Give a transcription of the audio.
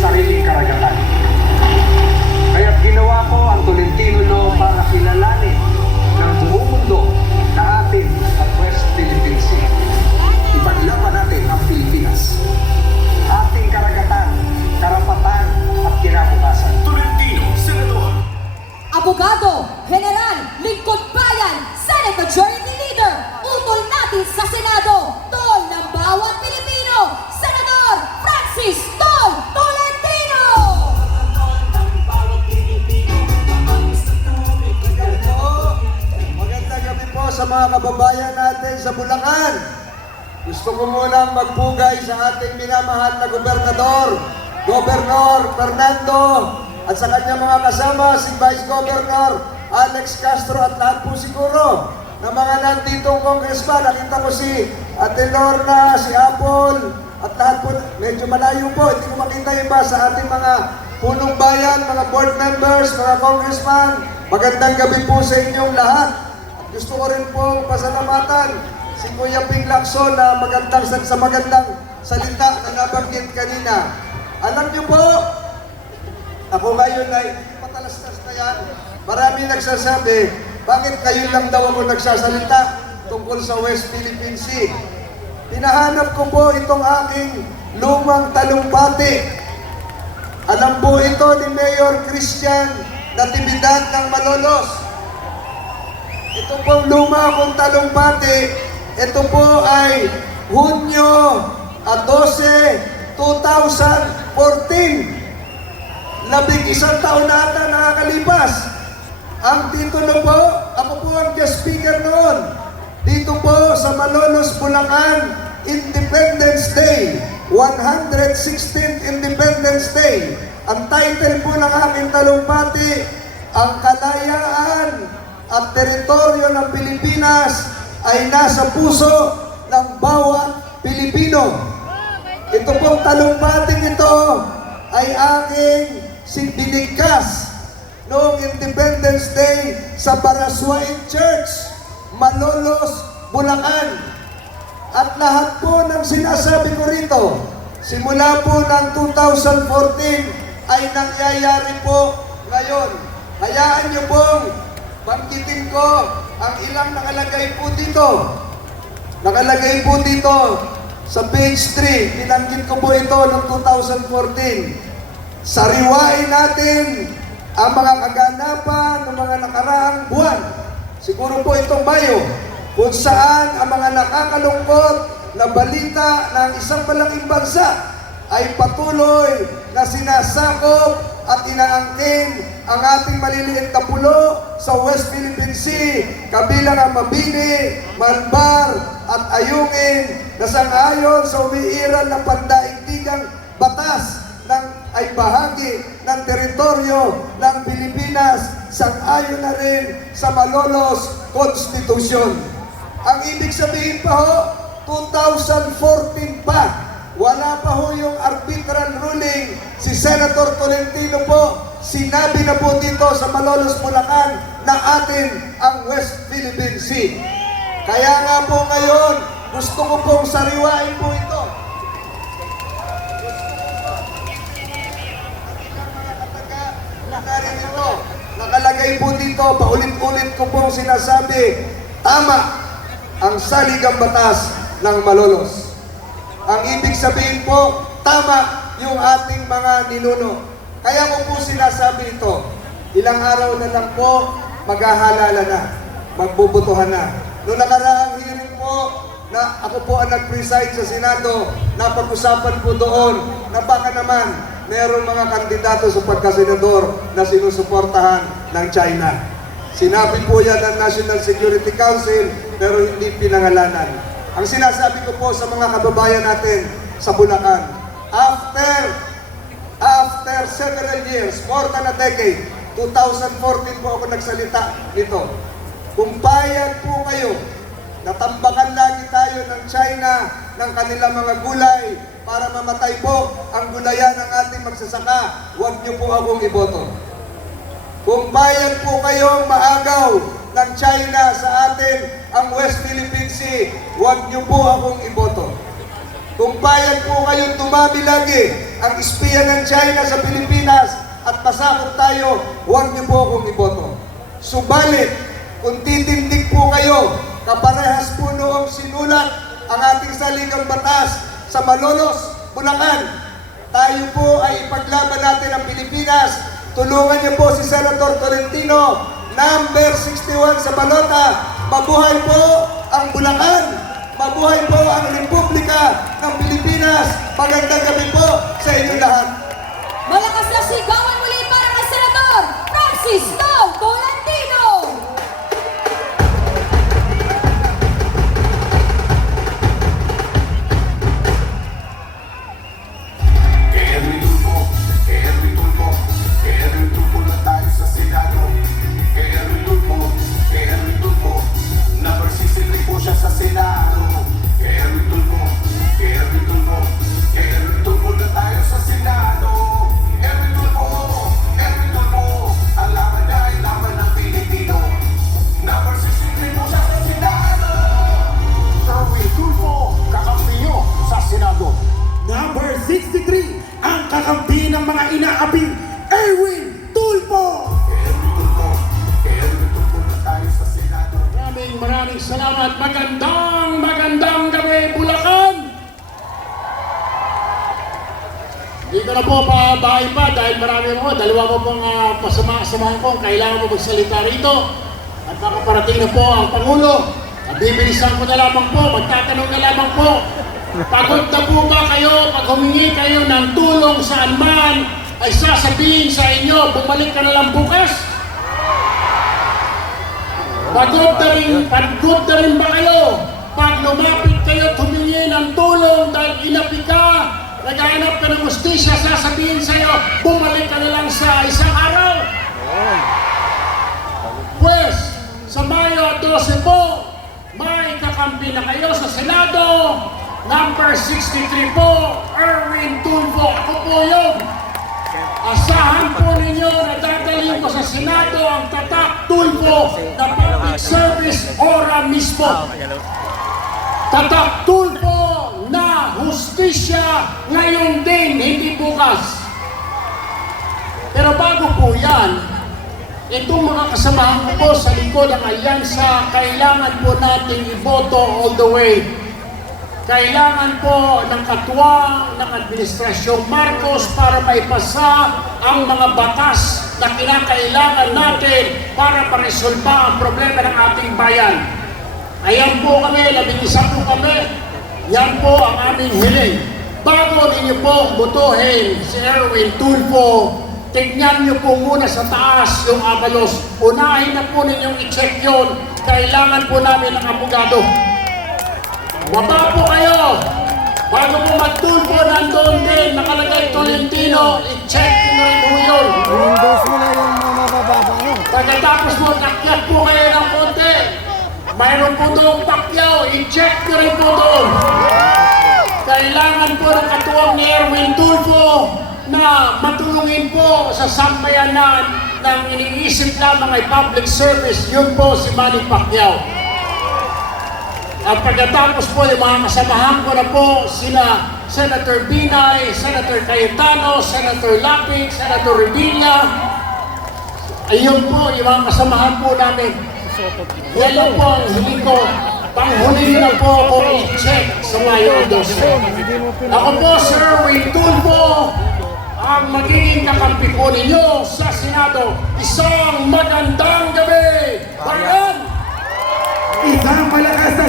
sariling karagatan. Kaya't ginawa ko ang Tolentino para kilalanin mga kababayan natin sa Bulacan. Gusto ko munang magpugay sa ating minamahal na gobernador, Gobernador Fernando, at sa kanyang mga kasama, si Vice Governor Alex Castro at lahat po siguro ng mga nanditong congressman. Nakita ko si Ate Lorna, si Apple, at lahat po, medyo malayo po, hindi ko makita yung iba sa ating mga punong bayan, mga board members, mga congressman. Magandang gabi po sa inyong lahat. Gusto ko rin po pasalamatan si Kuya Ping Lacson na magandang sa magandang salita na nabanggit kanina. Alam niyo po, ako ngayon ay patalastas na yan. Marami nagsasabi, bakit kayo lang daw ako nagsasalita tungkol sa West Philippine Sea? Hinahanap ko po itong aking lumang talumpati. Alam po ito ni Mayor Christian Natividad ng Malolos. Ito pong luma kong talumpati, ito po ay Hunyo at 12, 2014. Labing isang taon na ata nakakalipas. Ang titulo po, ako po ang guest speaker noon. Dito po sa Malolos, Bulacan, Independence Day. 116th Independence Day. Ang title po ng aking talumpati, ang kalayaan at teritoryo ng Pilipinas ay nasa puso ng bawat Pilipino. Ito pong talumpating ito ay aking sinbinigkas noong Independence Day sa Baraswain Church, Malolos, Bulacan. At lahat po ng sinasabi ko rito, simula po ng 2014 ay nangyayari po ngayon. Hayaan niyo pong banggitin ko ang ilang nakalagay po dito. Nakalagay po dito sa page 3, binanggit ko po ito noong 2014. Sariwain natin ang mga kaganapan ng mga nakaraang buwan. Siguro po itong Mayo, kung saan ang mga nakakalungkot na balita ng isang malaking bansa ay patuloy na sinasakop at inaangkin ang ating maliliit na pulo sa West Philippine Sea, kabilang ang Mabini, Malbar at Ayungin na sangayon sa umiiral ng pandaigdigang batas ng ay bahagi ng teritoryo ng Pilipinas sang-ayon na rin sa Malolos Konstitusyon. Ang ibig sabihin pa ho, 2014 pa, wala pa ho yung arbitral ruling. Si Senator Tolentino po, sinabi na po dito sa Malolos, Bulacan na atin ang West Philippine Sea. Kaya nga po ngayon, gusto ko pong sariwain po ito. Nakalagay po dito, paulit-ulit ko pong sinasabi, tama ang saligang batas ng Malolos. Ang ibig sabihin po, tama yung ating mga ninuno. Kaya ko po sinasabi ito, ilang araw na lang po, maghahalala na, magbubutuhan na. Noong nakaraang hearing po, na ako po ang nag-preside sa Senado, napag-usapan po doon na baka naman merong mga kandidato sa pagkasenador na sinusuportahan ng China. Sinabi po yan ng National Security Council pero hindi pinangalanan. Ang sinasabi ko po sa mga kababayan natin sa Bulacan, after after several years, more than a decade, 2014 po ako nagsalita nito. Kung bayad po kayo, natambakan lagi tayo ng China ng kanilang mga gulay para mamatay po ang gulayan ng ating magsasaka, huwag niyo po akong iboto. Kung bayan po kayong maagaw ng China sa atin ang West Philippine Sea, huwag niyo po akong iboto. Kung bayan po kayong dumami lagi ang espiya ng China sa Pilipinas at masakot tayo, huwag niyo po akong iboto. Subalit, kung titindig po kayo, kaparehas po noong sinulat ang ating saligang batas sa Malolos, Bulacan, tayo po ay ipaglaban natin ang Pilipinas. Tulungan niyo po si Senator Tolentino, number 61 sa balota. Mabuhay po ang Bulacan. Mabuhay po ang Republika ng Pilipinas. Magandang gabi po sa inyo lahat. Malakas na sigawan Ko na po pabahay pa dahil marami mo. Dalawa mo pong uh, pasama-samahan ko. Kailangan mo magsalita rito. At makaparating na po ang Pangulo. At bibilisan ko na lamang po. Magtatanong na lamang po. Pagod na po ba kayo pag humingi kayo ng tulong saan man ay sasabihin sa inyo, bumalik ka na lang bukas? Pagod na rin, pagod na rin ba kayo? Pag lumapit kayo at humingi ng tulong dahil inapi ka, naghahanap ka ng ustisya, sasabihin sa'yo, bumalik ka na lang sa isang araw. Pues, sa Mayo 12 po, may kakampi na kayo sa Senado. Number 63 po, Erwin Tulfo. Ako po yun. Asahan po ninyo na dadalhin ko sa Senado ang tatak tulpo na public service ora mismo. Tatak tulpo na hustisya ngayon din, hindi bukas. Pero bago po yan, itong mga kasamahan ko po sa likod ng alyansa, kailangan po nating iboto all the way kailangan po ng katuwang ng Administrasyong Marcos para maipasa ang mga batas na kinakailangan natin para paresolba ang problema ng ating bayan. Ayan po kami, labing isa po kami. Yan po ang aming hiling. Bago ninyo po butuhin si Erwin Tulfo, tignan niyo po muna sa taas yung abalos. Unahin na po ninyong i-check yun. Kailangan po namin ng abogado. Baba po kayo! Bago po magtulpo, nandun din, nakalagay Tolentino, i-check nyo rin po yun. Windows mo na yung mga mabababa mo. Pagkatapos mo, nakyat po kayo ng konti. Mayroon po doon pakyaw, i-check nyo rin po doon. Kailangan po ng katuwang ni Erwin Tulfo na matulungin po sa sambayanan ng iniisip lamang ay public service, yun po si Manny Pacquiao. At pagkatapos po yung mga kasamahan ko na po sila Senator Binay, Senator Cayetano, Senator Lapid, Senator Revilla. Ayun po yung mga kasamahan po namin. Yan lang po ang hiling ko. Panghuli na po ako i-check sa Mayo 12. Ako po, Sir Wayne Tulfo, ang magiging kakampi po ninyo sa Senado. Isang magandang gabi! Bayan! Isang malakas